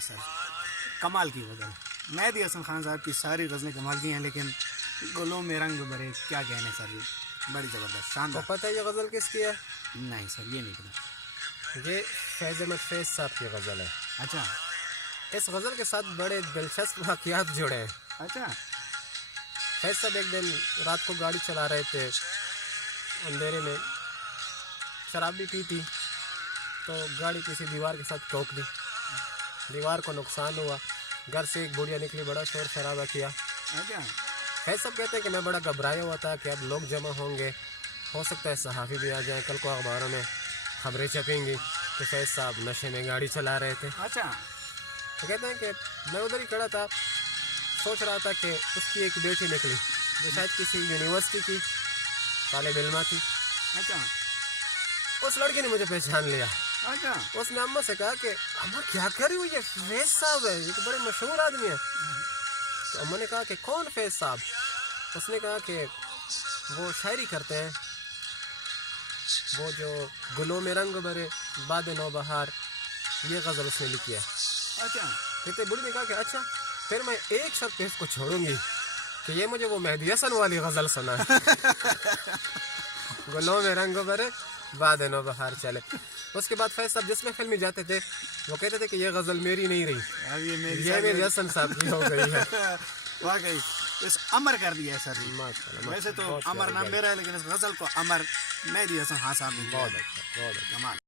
سر کمال کی غزل. مہدی حسن خان صاحب کی ساری غزلیں کمال کی ہیں, لیکن گلوں میں رنگ بھرے کیا کہنے سر, یہ بڑی زبردست شاندار. پتہ ہے یہ غزل کس کی ہے؟ نہیں سر یہ نہیں پتا. یہ فیض احمد فیض صاحب کی غزل ہے. اچھا اس غزل کے ساتھ بڑے دلچسپ واقعات جڑے ہیں. اچھا فیض صاحب ایک دن رات کو گاڑی چلا رہے تھے, اندھیرے میں شراب بھی پی تھی, تو گاڑی کسی دیوار کے ساتھ ٹھوک دی, دیوار کو نقصان ہوا. گھر سے ایک بڑھیا نکلی, بڑا شور شرابہ کیا. اچھا فیض صاحب کہتے ہیں کہ میں بڑا گھبرایا ہوا تھا کہ اب لوگ جمع ہوں گے, ہو سکتا ہے صحافی بھی آ جائیں, کل کو اخباروں میں خبریں چھپیں گی کہ فیض صاحب نشے میں گاڑی چلا رہے تھے. اچھا تو کہتے ہیں کہ میں ادھر ہی کھڑا تھا, سوچ رہا تھا کہ اس کی ایک بیٹی نکلی جو شاید کسی یونیورسٹی کی طالب علمہ تھی. اچھا اس لڑکی نے مجھے پہچان لیا. اچھا اس نے اماں سے کہا کہ اماں کیا کر رہی ہو, یہ فیض صاحب ہے, یہ تو بڑے مشہور آدمی ہے. تو اماں نے کہا کہ کون فیض صاحب؟ اس نے کہا کہ وہ شاعری کرتے ہیں, وہ جو گلوں میں رنگ بھرے باد نو بہار, یہ غزل اس نے لکھی ہے. اچھا کہتے بوڑھی نے کہا کہ اچھا پھر میں ایک شرط پہ اس کو چھوڑوں گی کہ یہ مجھے وہ مہدی حسن والی غزل سنا ہے. گلوں میں رنگ بھرے باد نو بہار چلے. اس کے بعد فیض صاحب جس میں فلمی جاتے تھے وہ کہتے تھے کہ یہ غزل میری نہیں رہی, اب یہ میری یہ میری حسن صاحب کی ہو گئی ہے. واقعی اس امر کر دیا ہے سر. ماشاءاللہ, ویسے تو بہت امر پیاری نام بات. میرا ہے, لیکن اس غزل کو امر مہدی حسن خان صاحب نے کیا. بہت اچھا, بہت اچھا. کمال.